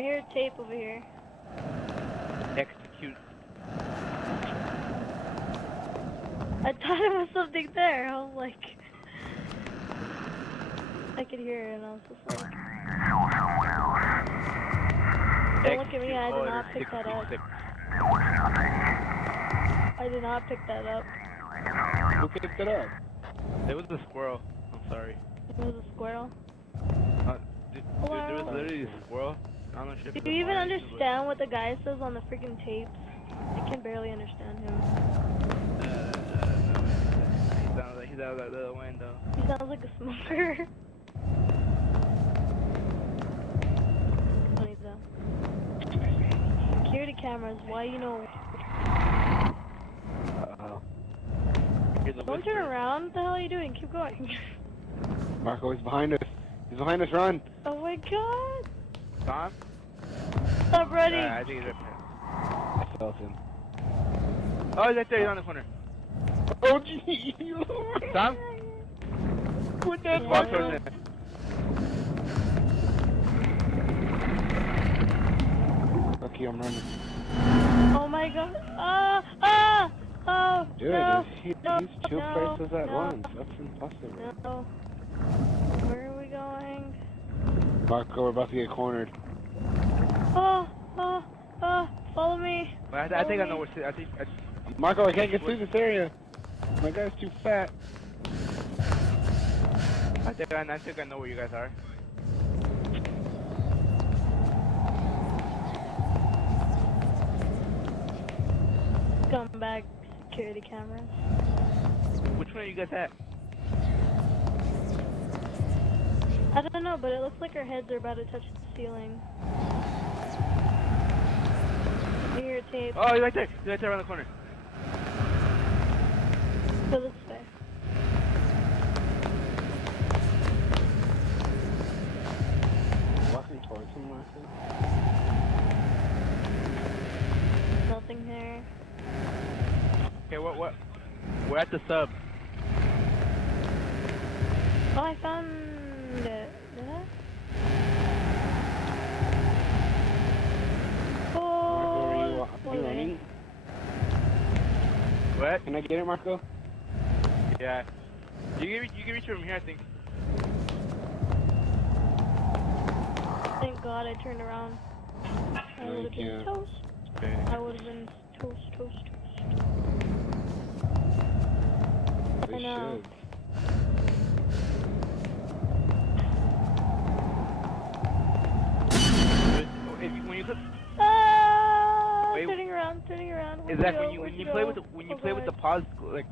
I hear tape over here. Execute. I thought it was something there. I was like, I could hear it, and I was just like, don't look at me. I did not pick that up. I did not pick that up. Who picked it up? It was a squirrel. I'm sorry. It was a squirrel. Dude, there was literally a squirrel. I don't know if Do you even understand what the guy says on the freaking tapes? I can barely understand him. He's out of that little window. He sounds like a smoker. Funny though. Security cameras, why you know? Uh-oh. Don't turn around. What the hell are you doing? Keep going. Marco, he's behind us. He's behind us, run! Oh my god. Tom? Stop running. I think he's right there. I felt him. Oh, he's right there. He's on the corner. Oh, gee! Tom? What that Walk Yeah. towards him. Okay, I'm running. Oh my god. Ah! Ah! Oh! Dude, no, he's no, two no, places at no, once. That's impossible. No. Where are we going? Marco, we're about to get cornered. Oh! Oh! Oh! Follow me. I think I know where. Marco, I can't get through this area. My guy's too fat. I think I know where you guys are. Scumbag security cameras. Which one are you guys at? I don't know, but it looks like our heads are about to touch the ceiling. I hear tape. Oh, he's right there. He's right there around the corner. Go this way. Walking towards him, Marco. Nothing there. Okay, what? We're at the sub. Oh, I found it. Did I? Oh! Marco, are you running? What? Can I get it, Marco? Yeah. You can reach from here, I think. Thank God I turned around. I No, would you have been can't. toast. Okay. I would have been toast. They I know. should. When you click, Ah! Wait. Turning around. is that when you play with the pause, like